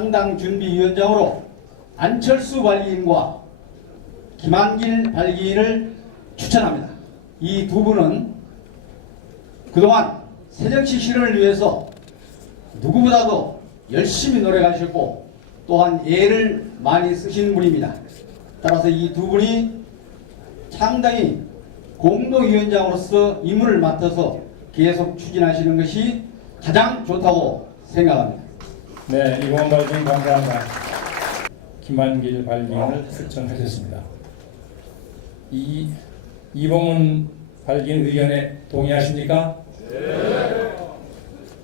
창당준비위원장으로 안철수 발기인과 김한길 발기인을 추천합니다. 이 두 분은 그동안 새정치 실현을 위해서 누구보다도 열심히 노력하셨고 또한 애를 많이 쓰신 분입니다. 따라서 이 두 분이 창당이 공동위원장으로서 임무를 맡아서 계속 추진하시는 것이 가장 좋다고 생각합니다. 네, 이봉원 발기인 감사합니다. 김한길 발기인을 추천하셨습니다. 이봉원 발기인 의견에 동의하십니까? 네.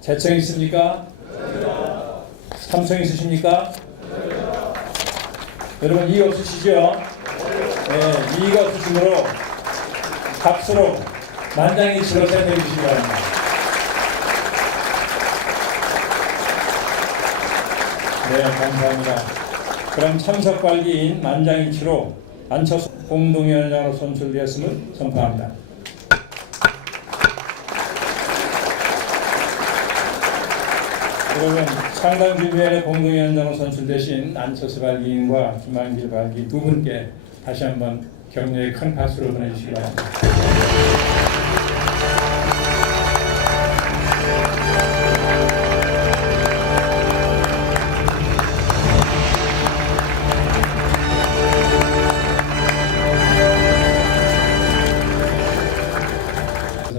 재청 있습니까? 네. 삼청 있으십니까? 네. 여러분 이의 없으시죠? 네, 이의가 없으시므로 박수로 만장일치로 선택해 주시기 바랍니다. 네, 감사합니다. 그럼 참석 발기인 만장일치로 안철수 공동위원장으로 선출되었음을 선포합니다. 여러분, 창당준비위원회 공동위원장으로 선출되신 안철수 발기인과 김한길 발기인 두 분께 다시 한번 격려의 큰 박수를 보내주시기 바랍니다.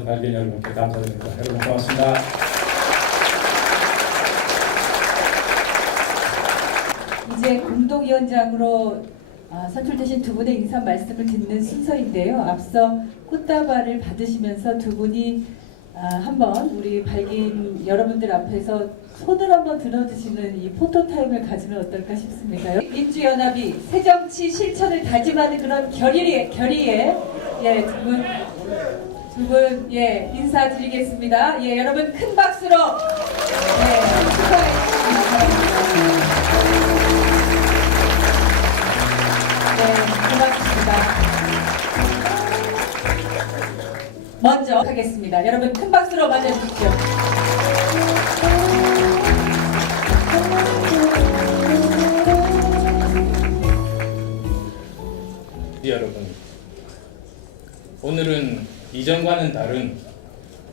발기인 여러분께 감사드립니다. 여러분 고맙습니다. 이제 공동위원장으로 선출되신 두 분의 인사 말씀을 듣는 순서인데요. 앞서 꽃다발을 받으시면서 두 분이 한번 우리 발기인 여러분들 앞에서 손을 한번 들어주시는 이 포토타임을 가지면 어떨까 싶습니다요. 민주연합이 새정치 실천을 다짐하는 그런 결의에 예, 두 분 예, 인사드리겠습니다. 예, 여러분 큰 박수로 예, 축하해 주십니다. 네, 고맙습니다. 먼저 하겠습니다. 여러분 큰 박수로 맞아주십시오. 여러분, 오늘은 이전과는 다른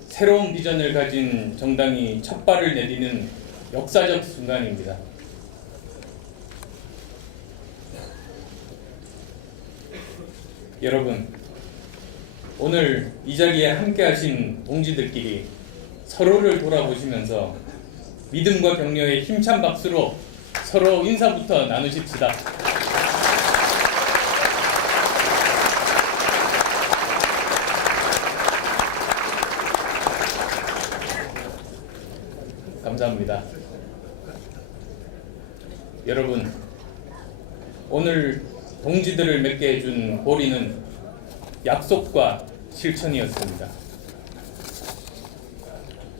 새로운 비전을 가진 정당이 첫 발을 내디는 역사적 순간입니다. 여러분, 오늘 이 자리에 함께 하신 동지들끼리 서로를 돌아보시면서 믿음과 격려의 힘찬 박수로 서로 인사부터 나누십시다. 감사합니다. 여러분, 오늘 동지들을 맺게 해준 고리는 약속과 실천이었습니다.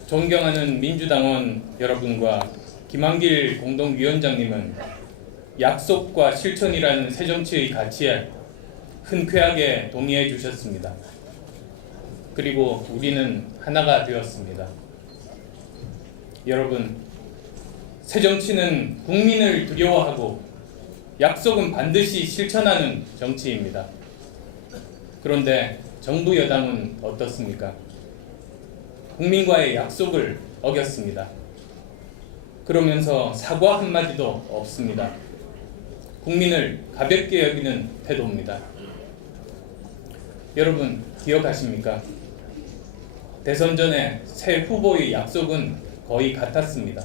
존경하는 민주당원 여러분과 김한길 공동위원장님은 약속과 실천이라는 새정치의 가치에 흔쾌하게 동의해 주셨습니다. 그리고 우리는 하나가 되었습니다. 여러분, 새정치는 국민을 두려워하고 약속은 반드시 실천하는 정치입니다. 그런데 정부 여당은 어떻습니까? 국민과의 약속을 어겼습니다. 그러면서 사과 한마디도 없습니다. 국민을 가볍게 여기는 태도입니다. 여러분, 기억하십니까? 대선 전에 새 후보의 약속은 거의 같았습니다.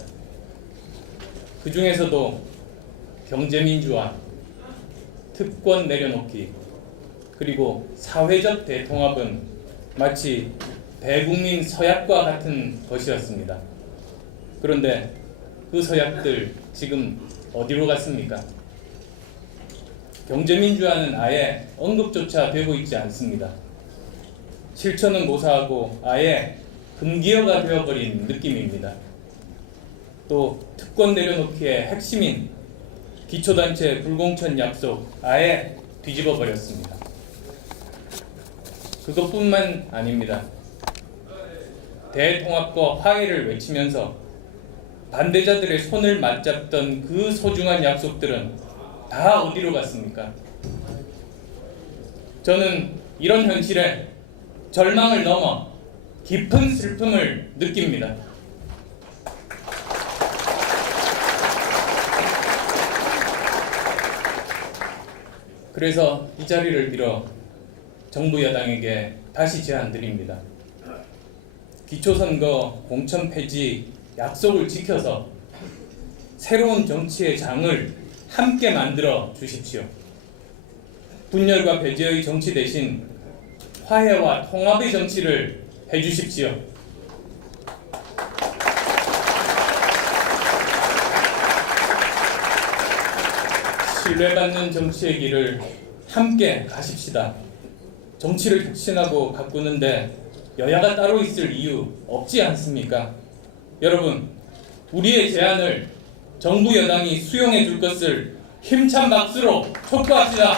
그 중에서도 경제민주화, 특권 내려놓기, 그리고 사회적 대통합은 마치 대국민 서약과 같은 것이었습니다. 그런데 그 서약들 지금 어디로 갔습니까? 경제민주화는 아예 언급조차 되고 있지 않습니다. 실천은 고사하고 아예 금기어가 되어버린 느낌입니다. 또 특권 내려놓기의 핵심인 기초단체 불공천 약속 아예 뒤집어 버렸습니다. 그것뿐만 아닙니다. 대통합과 화해를 외치면서 반대자들의 손을 맞잡던 그 소중한 약속들은 다 어디로 갔습니까? 저는 이런 현실에 절망을 넘어 깊은 슬픔을 느낍니다. 그래서 이 자리를 빌어 정부 여당에게 다시 제안드립니다. 기초선거 공천 폐지 약속을 지켜서 새로운 정치의 장을 함께 만들어 주십시오. 분열과 배제의 정치 대신 화해와 통합의 정치를 해주십시오. 신뢰받는 정치의 길을 함께 가십시다. 정치를 혁신하고 가꾸는데 여야가 따로 있을 이유 없지 않습니까? 여러분, 우리의 제안을 정부 여당이 수용해 줄 것을 힘찬 박수로 촉구합시다.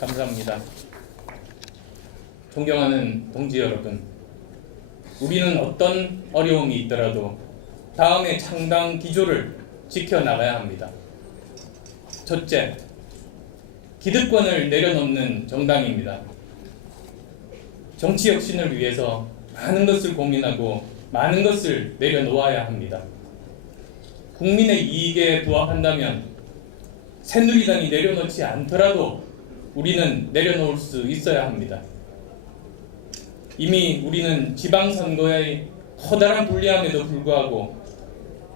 감사합니다. 존경하는 동지 여러분, 우리는 어떤 어려움이 있더라도 다음의 창당 기조를 지켜나가야 합니다. 첫째, 기득권을 내려놓는 정당입니다. 정치 혁신을 위해서 많은 것을 고민하고 많은 것을 내려놓아야 합니다. 국민의 이익에 부합한다면 새누리당이 내려놓지 않더라도 우리는 내려놓을 수 있어야 합니다. 이미 우리는 지방선거의 커다란 불리함에도 불구하고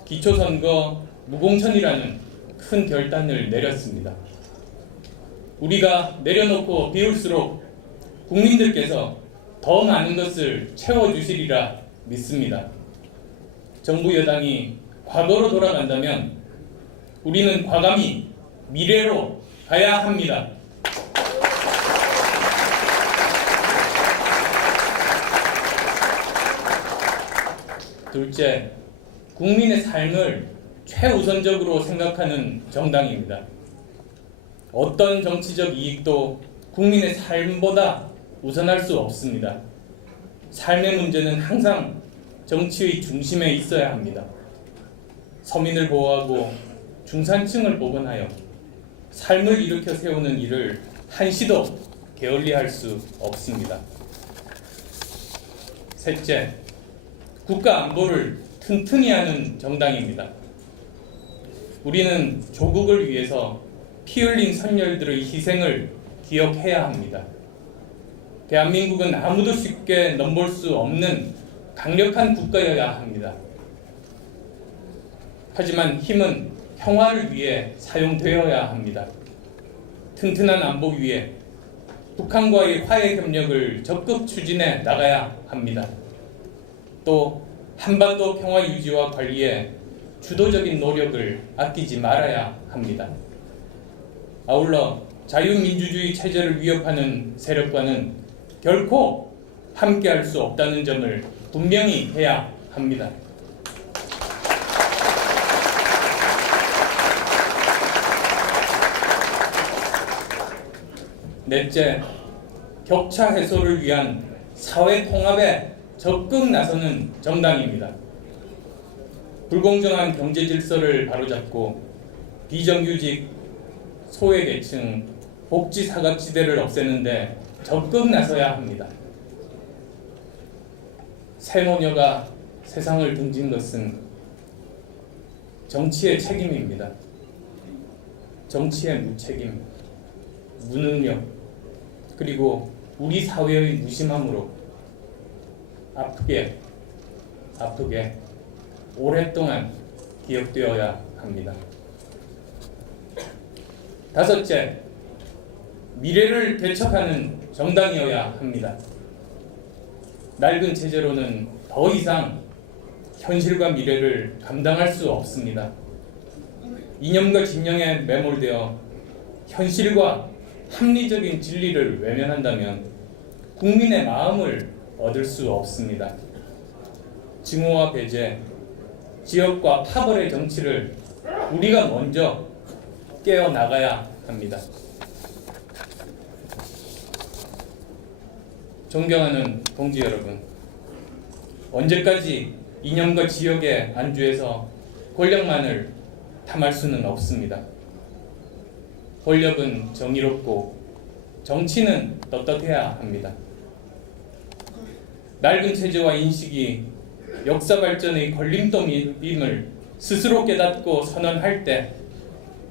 기초선거 무공천이라는 큰 결단을 내렸습니다. 우리가 내려놓고 비울수록 국민들께서 더 많은 것을 채워주시리라 믿습니다. 정부 여당이 과거로 돌아간다면 우리는 과감히 미래로 가야 합니다. 둘째, 국민의 삶을 최우선적으로 생각하는 정당입니다. 어떤 정치적 이익도 국민의 삶보다 우선할 수 없습니다. 삶의 문제는 항상 정치의 중심에 있어야 합니다. 서민을 보호하고 중산층을 보건하여 삶을 일으켜 세우는 일을 한시도 게을리할 수 없습니다. 셋째, 국가 안보를 튼튼히 하는 정당입니다. 우리는 조국을 위해서 피 흘린 선열들의 희생을 기억해야 합니다. 대한민국은 아무도 쉽게 넘볼 수 없는 강력한 국가여야 합니다. 하지만 힘은 평화를 위해 사용되어야 합니다. 튼튼한 안보 위에 북한과의 화해 협력을 적극 추진해 나가야 합니다. 또 한반도 평화 유지와 관리에 주도적인 노력을 아끼지 말아야 합니다. 아울러 자유민주주의 체제를 위협하는 세력과는 결코 함께할 수 없다는 점을 분명히 해야 합니다. 넷째, 격차 해소를 위한 사회 통합에 적극 나서는 정당입니다. 불공정한 경제 질서를 바로잡고 비정규직, 소외계층, 복지 사각지대를 없애는데 적극 나서야 합니다. 새노녀가 세상을 등진 것은 정치의 책임입니다. 정치의 무책임, 무능력, 그리고 우리 사회의 무심함으로 아프게 오랫동안 기억되어야 합니다. 다섯째, 미래를 개척하는 정당이어야 합니다. 낡은 체제로는 더 이상 현실과 미래를 감당할 수 없습니다. 이념과 진영에 매몰되어 현실과 합리적인 진리를 외면한다면 국민의 마음을 얻을 수 없습니다. 증오와 배제, 지역과 파벌의 정치를 우리가 먼저 깨어나가야 합니다. 존경하는 동지 여러분, 언제까지 이념과 지역에 안주해서 권력만을 탐할 수는 없습니다. 권력은 정의롭고 정치는 떳떳해야 합니다. 낡은 체제와 인식이 역사 발전의 걸림돌임을 스스로 깨닫고 선언할 때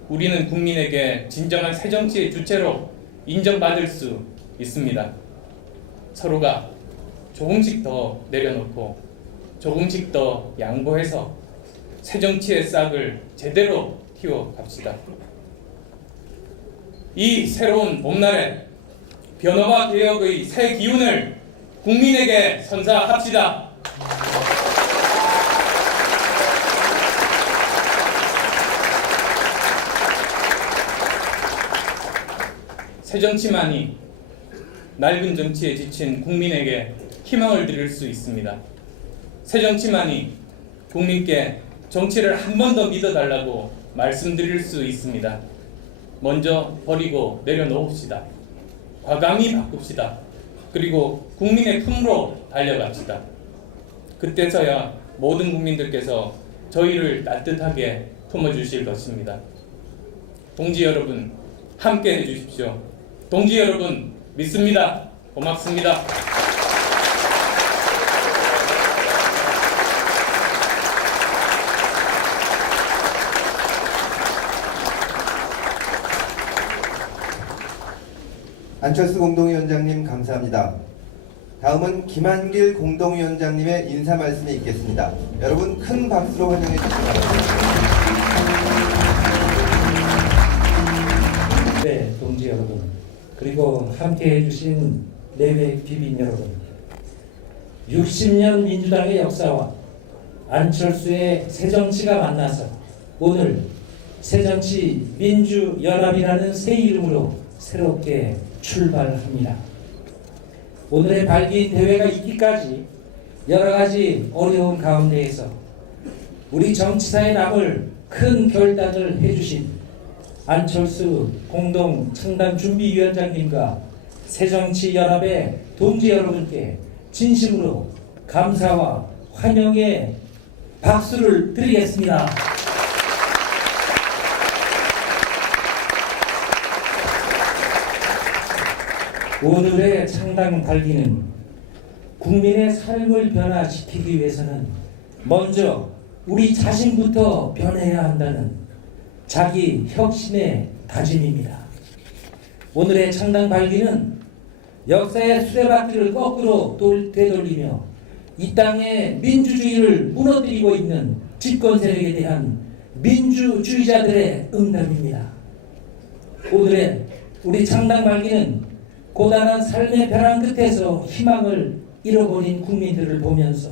우리는 국민에게 진정한 새정치의 주체로 인정받을 수 있습니다. 서로가 조금씩 더 내려놓고 조금씩 더 양보해서 새정치의 싹을 제대로 틔워갑시다. 이 새로운 봄날에 변화와 개혁의 새 기운을 국민에게 선사합시다. 새정치만이 낡은 정치에 지친 국민에게 희망을 드릴 수 있습니다. 새정치만이 국민께 정치를 한 번 더 믿어달라고 말씀드릴 수 있습니다. 먼저 버리고 내려놓읍시다. 과감히 바꿉시다. 그리고 국민의 품으로 달려갑시다. 그때서야 모든 국민들께서 저희를 따뜻하게 품어주실 것입니다. 동지 여러분, 함께 해주십시오. 동지 여러분, 믿습니다. 고맙습니다. 안철수 공동위원장님 감사합니다. 다음은 김한길 공동위원장님의 인사 말씀이 있겠습니다. 여러분 큰 박수로 환영해 주시기 바랍니다. 네, 동지 여러분, 그리고 함께 해주신 내외 귀빈 여러분, 60년 민주당의 역사와 안철수의 새정치가 만나서 오늘 새정치 민주연합이라는 새 이름으로 새롭게 출발합니다. 오늘의 발기인 대회가 있기까지 여러 가지 어려운 가운데에서 우리 정치사에 남을 큰 결단을 해주신 안철수 공동창당준비위원장님과 새정치연합의 동지 여러분께 진심으로 감사와 환영의 박수를 드리겠습니다. 오늘의 창당 발기는 국민의 삶을 변화시키기 위해서는 먼저 우리 자신부터 변해야 한다는 자기 혁신의 다짐입니다. 오늘의 창당 발기는 역사의 수레바퀴를 거꾸로 되돌리며 이 땅의 민주주의를 무너뜨리고 있는 집권 세력에 대한 민주주의자들의 응답입니다. 오늘의 우리 창당 발기는 고단한 삶의 벼랑 끝에서 희망을 잃어버린 국민들을 보면서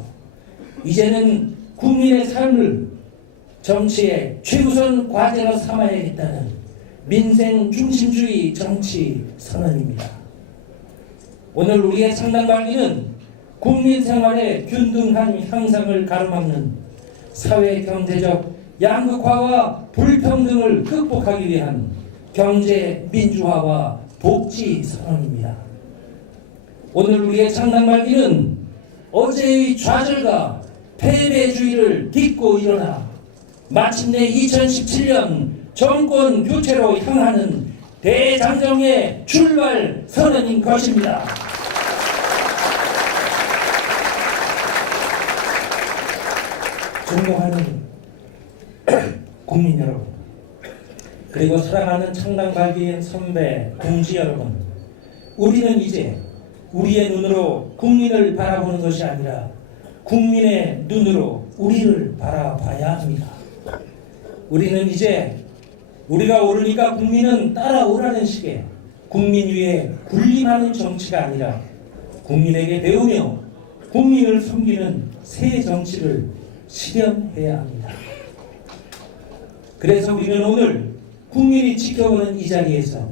이제는 국민의 삶을 정치의 최우선 과제로 삼아야겠다는 민생 중심주의 정치 선언입니다. 오늘 우리의 창당 발기는 국민 생활의 균등한 향상을 가로막는 사회 경제적 양극화와 불평등을 극복하기 위한 경제 민주화와 복지 선언입니다. 오늘 우리의 창당 발기는 어제의 좌절과 패배주의를 딛고 일어나 마침내 2017년 정권 교체로 향하는 대장정의 출발 선언인 것입니다. 존경하는 국민 여러분, 그리고 사랑하는 창당 발기인 선배 동지 여러분, 우리는 이제 우리의 눈으로 국민을 바라보는 것이 아니라 국민의 눈으로 우리를 바라봐야 합니다. 우리는 이제 우리가 오르니까 국민은 따라오라는 식의 국민 위에 군림하는 정치가 아니라 국민에게 배우며 국민을 섬기는 새 정치를 실현해야 합니다. 그래서 우리는 오늘 국민이 지켜보는 이 자리에서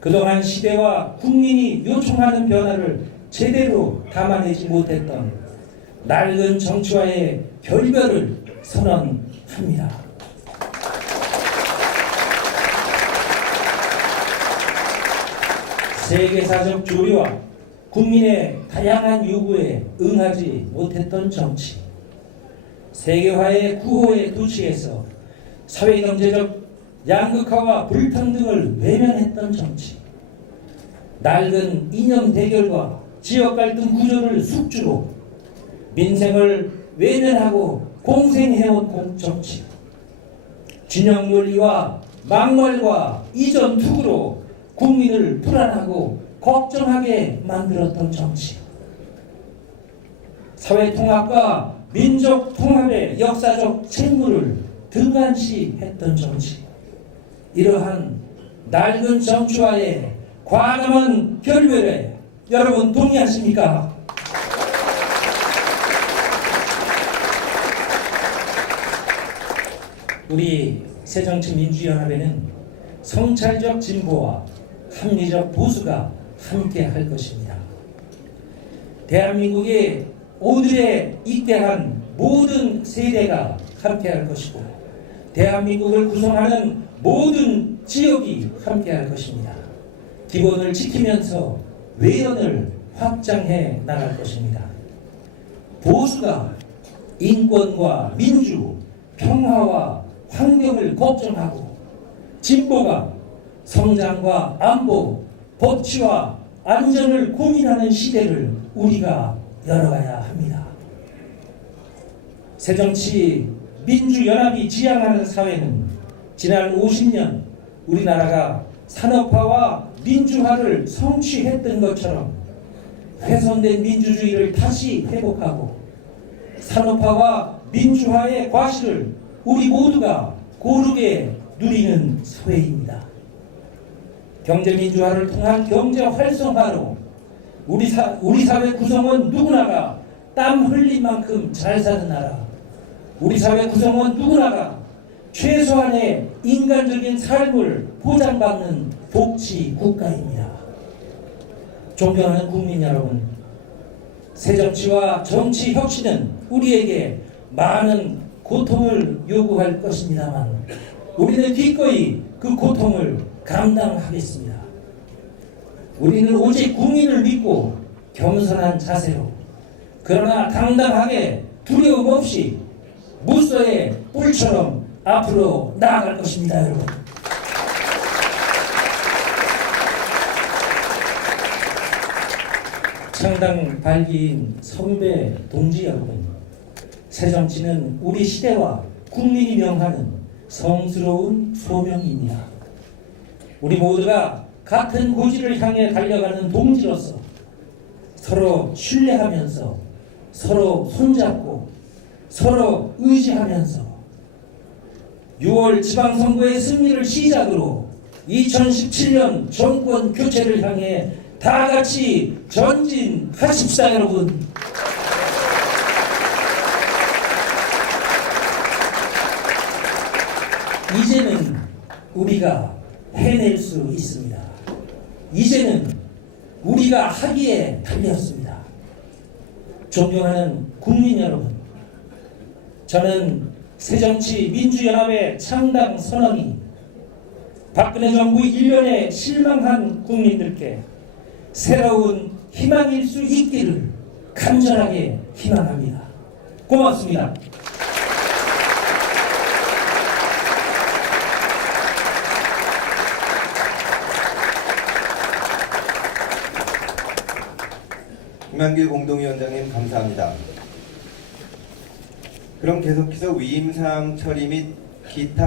그동안 시대와 국민이 요청하는 변화를 제대로 담아내지 못했던 낡은 정치와의 결별을 선언합니다. 세계사적 조류와 국민의 다양한 요구에 응하지 못했던 정치, 세계화의 구호에 도취해서 사회경제적 양극화와 불평등을 외면했던 정치, 낡은 이념 대결과 지역 갈등 구조를 숙주로 민생을 외면하고 공생해온 정치, 진영 논리와 막말과 이전 투구로 국민을 불안하고 걱정하게 만들었던 정치, 사회 통합과 민족 통합의 역사적 책무를 등한시했던 정치, 이러한 낡은 정치와의 과감한 결별에 여러분 동의하십니까? 우리 새정치민주연합에는 성찰적 진보와 합리적 보수가 함께 할 것입니다. 대한민국의 오늘에 입대한 모든 세대가 함께 할 것이고, 대한민국을 구성하는 모든 지역이 함께 할 것입니다. 기본을 지키면서 외연을 확장해 나갈 것입니다. 보수가 인권과 민주, 평화와 환경을 걱정하고, 진보가 성장과 안보, 법치와 안전을 고민하는 시대를 우리가 열어가야 합니다. 새정치민주연합이 지향하는 사회는 지난 50년 우리나라가 산업화와 민주화를 성취했던 것처럼 훼손된 민주주의를 다시 회복하고 산업화와 민주화의 과실을 우리 모두가 고르게 누리는 사회입니다. 경제민주화를 통한 경제 활성화로 우리 사회 구성원 누구나가 땀 흘린 만큼 잘 사는 나라, 우리 사회 구성원 누구나가 최소한의 인간적인 삶을 보장받는 복지 국가입니다. 존경하는 국민 여러분, 새정치와 정치 혁신은 우리에게 많은 고통을 요구할 것입니다만 우리는 기꺼이 그 고통을 감당하겠습니다. 우리는 오직 국민을 믿고 겸손한 자세로, 그러나 당당하게 두려움 없이 무서의 뿔처럼 앞으로 나아갈 것입니다, 여러분. 창당 발기인 선배 동지 여러분, 새정치는 우리 시대와 국민이 명하는 성스러운 소명입니다. 우리 모두가 같은 고지를 향해 달려가는 동지로서 서로 신뢰하면서 서로 손잡고 서로 의지하면서 6월 지방선거의 승리를 시작으로 2017년 정권 교체를 향해 다 같이 전진하십시다, 여러분. 이제는 우리가 해낼 수 있습니다. 이제는 우리가 하기에 달렸습니다. 존경하는 국민 여러분, 저는 새정치민주연합의 창당 선언이 박근혜 정부 일련에 실망한 국민들께 새로운 희망일 수 있기를 간절하게 희망합니다. 고맙습니다. 김한길 공동위원장님 감사합니다. 그럼 계속해서 위임사항 처리 및 기타